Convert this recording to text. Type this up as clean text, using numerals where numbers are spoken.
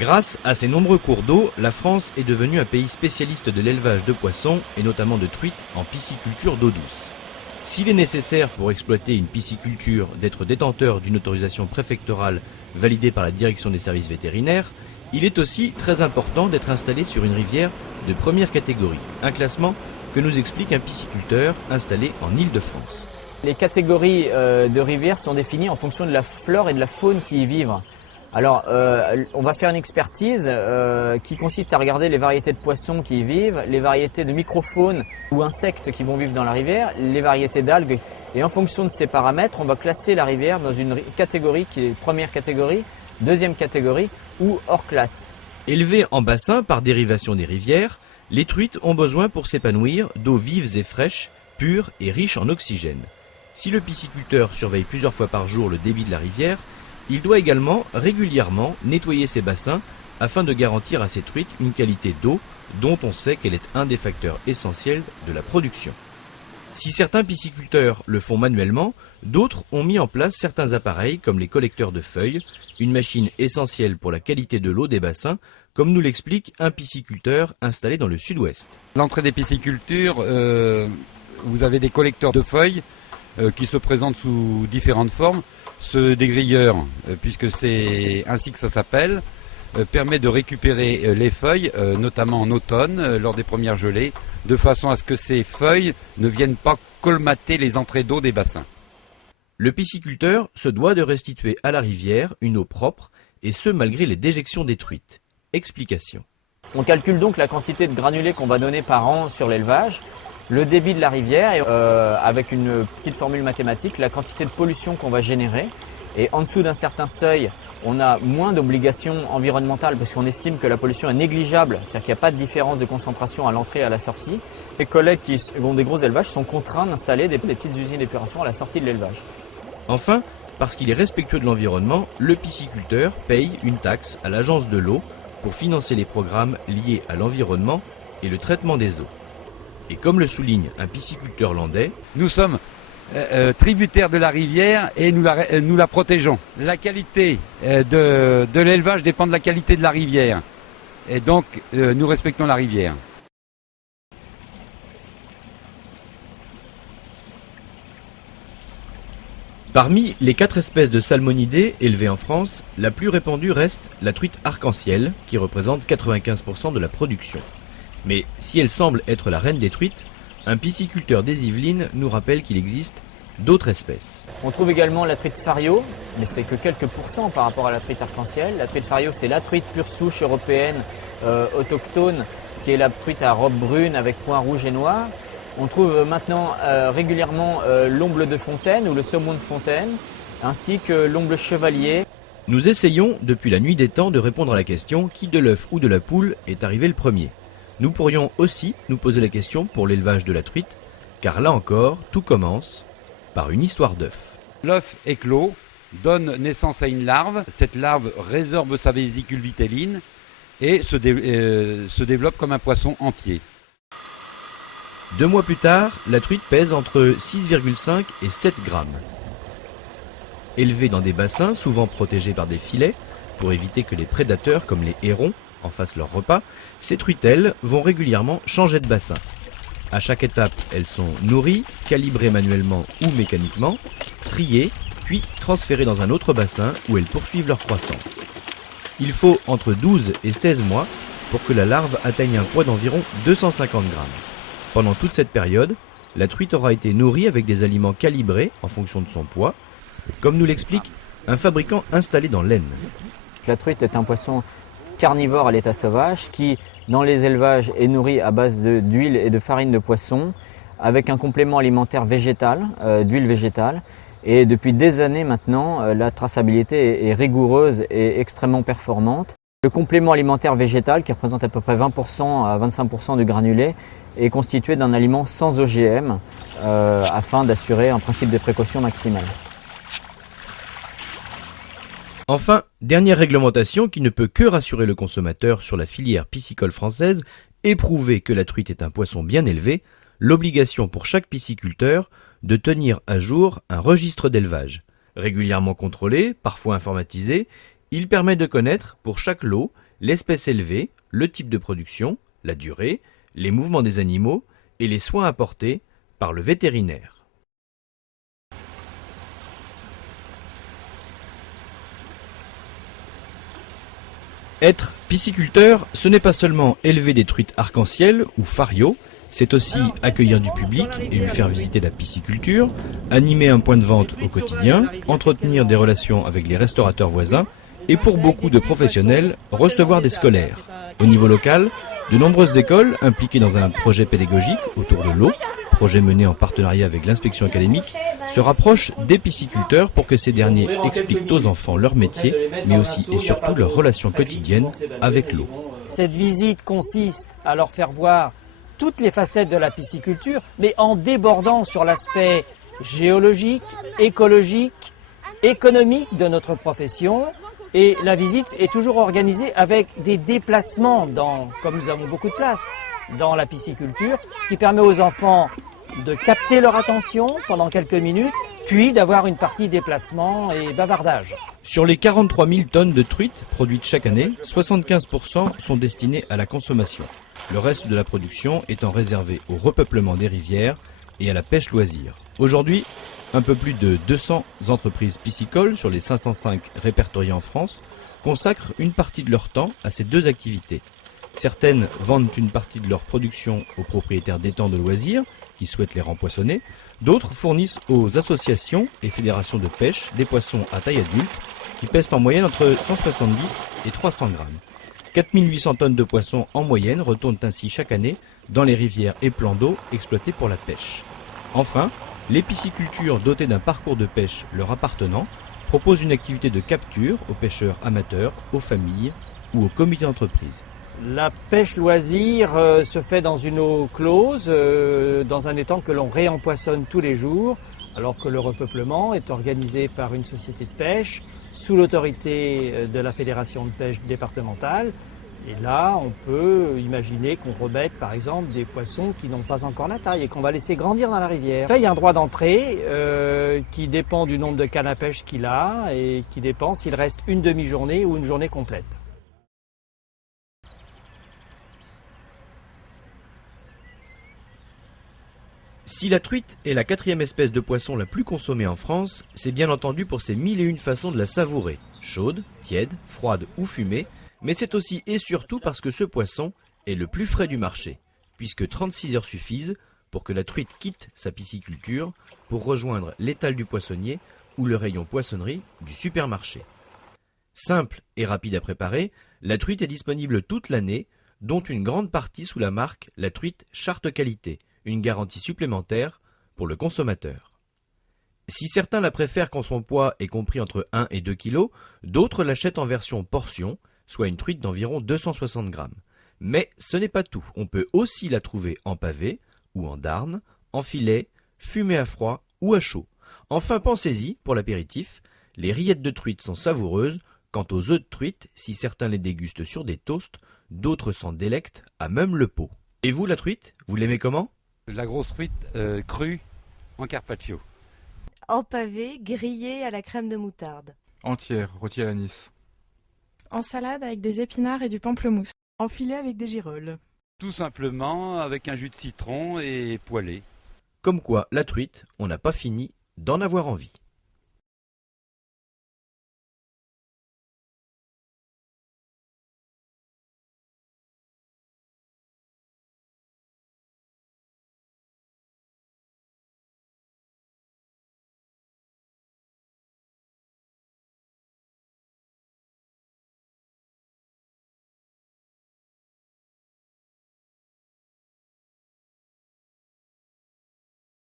Grâce à ses nombreux cours d'eau, la France est devenue un pays spécialiste de l'élevage de poissons et notamment de truites en pisciculture d'eau douce. S'il est nécessaire pour exploiter une pisciculture d'être détenteur d'une autorisation préfectorale validée par la direction des services vétérinaires, il est aussi très important d'être installé sur une rivière de première catégorie, un classement que nous explique un pisciculteur installé en Île-de-France. Les catégories de rivières sont définies en fonction de la flore et de la faune qui y vivent. Alors, on va faire une expertise qui consiste à regarder les variétés de poissons qui y vivent, les variétés de microfaune ou insectes qui vont vivre dans la rivière, les variétés d'algues. Et en fonction de ces paramètres, on va classer la rivière dans une catégorie qui est première catégorie, deuxième catégorie ou hors classe. Élevées en bassin par dérivation des rivières, les truites ont besoin pour s'épanouir d'eau vives et fraîches, pures et riches en oxygène. Si le pisciculteur surveille plusieurs fois par jour le débit de la rivière, il doit également régulièrement nettoyer ses bassins afin de garantir à ses truites une qualité d'eau dont on sait qu'elle est un des facteurs essentiels de la production. Si certains pisciculteurs le font manuellement, d'autres ont mis en place certains appareils comme les collecteurs de feuilles, une machine essentielle pour la qualité de l'eau des bassins, comme nous l'explique un pisciculteur installé dans le sud-ouest. L'entrée des piscicultures, vous avez des collecteurs de feuilles qui se présentent sous différentes formes. Ce dégrilleur, puisque c'est ainsi que ça s'appelle, permet de récupérer les feuilles, notamment en automne, lors des premières gelées, de façon à ce que ces feuilles ne viennent pas colmater les entrées d'eau des bassins. Le pisciculteur se doit de restituer à la rivière une eau propre, et ce malgré les déjections des truites. Explication. On calcule donc la quantité de granulés qu'on va donner par an sur l'élevage, le débit de la rivière et avec une petite formule mathématique, la quantité de pollution qu'on va générer. Et en dessous d'un certain seuil, on a moins d'obligations environnementales parce qu'on estime que la pollution est négligeable, c'est-à-dire qu'il n'y a pas de différence de concentration à l'entrée et à la sortie. Les collègues qui ont des gros élevages sont contraints d'installer des petites usines d'épuration à la sortie de l'élevage. Enfin, parce qu'il est respectueux de l'environnement, le pisciculteur paye une taxe à l'agence de l'eau pour financer les programmes liés à l'environnement et le traitement des eaux. Et comme le souligne un pisciculteur landais, nous sommes tributaires de la rivière et nous la protégeons. La qualité de l'élevage dépend de la qualité de la rivière. Et donc, nous respectons la rivière. Parmi les 4 espèces de salmonidés élevées en France, la plus répandue reste la truite arc-en-ciel, qui représente 95% de la production. Mais si elle semble être la reine des truites, un pisciculteur des Yvelines nous rappelle qu'il existe d'autres espèces. On trouve également la truite fario, mais c'est que quelques pourcents par rapport à la truite arc-en-ciel. La truite fario, c'est la truite pure souche européenne autochtone, qui est la truite à robe brune avec points rouges et noirs. On trouve maintenant régulièrement l'omble de fontaine ou le saumon de fontaine, ainsi que l'omble chevalier. Nous essayons depuis la nuit des temps de répondre à la question qui de l'œuf ou de la poule est arrivé le premier. Nous pourrions aussi nous poser la question pour l'élevage de la truite, car là encore, tout commence par une histoire d'œuf. L'œuf éclos donne naissance à une larve. Cette larve résorbe sa vésicule vitelline et se développe comme un poisson entier. 2 mois plus tard, la truite pèse entre 6,5 et 7 grammes. Élevée dans des bassins souvent protégés par des filets, pour éviter que les prédateurs comme les hérons en fassent leur repas, ces truitelles vont régulièrement changer de bassin. À chaque étape, elles sont nourries, calibrées manuellement ou mécaniquement, triées, puis transférées dans un autre bassin où elles poursuivent leur croissance. Il faut entre 12 et 16 mois pour que la larve atteigne un poids d'environ 250 grammes. Pendant toute cette période, la truite aura été nourrie avec des aliments calibrés en fonction de son poids, comme nous l'explique un fabricant installé dans l'Aisne. La truite est un poisson carnivore à l'état sauvage qui, dans les élevages, est nourri à base d'huile et de farine de poisson avec un complément alimentaire végétal, d'huile végétale. Et depuis des années maintenant, la traçabilité est rigoureuse et extrêmement performante. Le complément alimentaire végétal, qui représente à peu près 20% à 25% du granulé, est constitué d'un aliment sans OGM afin d'assurer un principe de précaution maximale. Enfin, dernière réglementation qui ne peut que rassurer le consommateur sur la filière piscicole française et prouver que la truite est un poisson bien élevé, l'obligation pour chaque pisciculteur de tenir à jour un registre d'élevage. Régulièrement contrôlé, parfois informatisé, il permet de connaître pour chaque lot l'espèce élevée, le type de production, la durée, les mouvements des animaux et les soins apportés par le vétérinaire. Être pisciculteur, ce n'est pas seulement élever des truites arc-en-ciel ou fario, c'est aussi accueillir du public et lui faire visiter la pisciculture, animer un point de vente au quotidien, entretenir des relations avec les restaurateurs voisins et pour beaucoup de professionnels, recevoir des scolaires. Au niveau local, de nombreuses écoles impliquées dans un projet pédagogique autour de l'eau, projet mené en partenariat avec l'inspection académique, se rapprochent des pisciculteurs pour que ces derniers expliquent aux enfants leur métier, mais aussi et surtout leur relation quotidienne avec l'eau. Cette visite consiste à leur faire voir toutes les facettes de la pisciculture, mais en débordant sur l'aspect géologique, écologique, économique de notre profession. Et la visite est toujours organisée avec des déplacements, comme nous avons beaucoup de place dans la pisciculture, ce qui permet aux enfants de capter leur attention pendant quelques minutes, puis d'avoir une partie déplacement et bavardage. Sur les 43 000 tonnes de truites produites chaque année, 75% sont destinées à la consommation. Le reste de la production étant réservé au repeuplement des rivières et à la pêche loisir. Aujourd'hui, un peu plus de 200 entreprises piscicoles sur les 505 répertoriées en France consacrent une partie de leur temps à ces deux activités. Certaines vendent une partie de leur production aux propriétaires d'étangs de loisirs qui souhaitent les rempoissonner. D'autres fournissent aux associations et fédérations de pêche des poissons à taille adulte qui pèsent en moyenne entre 170 et 300 grammes. 4800 tonnes de poissons en moyenne retournent ainsi chaque année dans les rivières et plans d'eau exploités pour la pêche. Enfin, les piscicultures dotées d'un parcours de pêche leur appartenant proposent une activité de capture aux pêcheurs amateurs, aux familles ou aux comités d'entreprise. La pêche loisir se fait dans une eau close, dans un étang que l'on réempoissonne tous les jours, alors que le repeuplement est organisé par une société de pêche sous l'autorité de la fédération de pêche départementale. Et là, on peut imaginer qu'on remette par exemple des poissons qui n'ont pas encore la taille et qu'on va laisser grandir dans la rivière. Il y a un droit d'entrée qui dépend du nombre de cannes à pêche qu'il a et qui dépend s'il reste une demi-journée ou une journée complète. Si la truite est la 4e espèce de poisson la plus consommée en France, c'est bien entendu pour ses 1001 façons de la savourer, chaude, tiède, froide ou fumée, mais c'est aussi et surtout parce que ce poisson est le plus frais du marché, puisque 36 heures suffisent pour que la truite quitte sa pisciculture pour rejoindre l'étal du poissonnier ou le rayon poissonnerie du supermarché. Simple et rapide à préparer, la truite est disponible toute l'année, dont une grande partie sous la marque La Truite Charte Qualité, une garantie supplémentaire pour le consommateur. Si certains la préfèrent quand son poids est compris entre 1 et 2 kg, d'autres l'achètent en version portion, soit une truite d'environ 260 grammes. Mais ce n'est pas tout, on peut aussi la trouver en pavé ou en darne, en filet, fumée à froid ou à chaud. Enfin, pensez-y, pour l'apéritif, les rillettes de truite sont savoureuses, quant aux œufs de truite, si certains les dégustent sur des toasts, d'autres s'en délectent à même le pot. Et vous, la truite, vous l'aimez comment ? La grosse truite crue en carpaccio. En pavé, grillé à la crème de moutarde. Entière, rôtie à l'anis. En salade avec des épinards et du pamplemousse. En filet avec des girolles. Tout simplement avec un jus de citron et poêlé. Comme quoi, la truite, on n'a pas fini d'en avoir envie.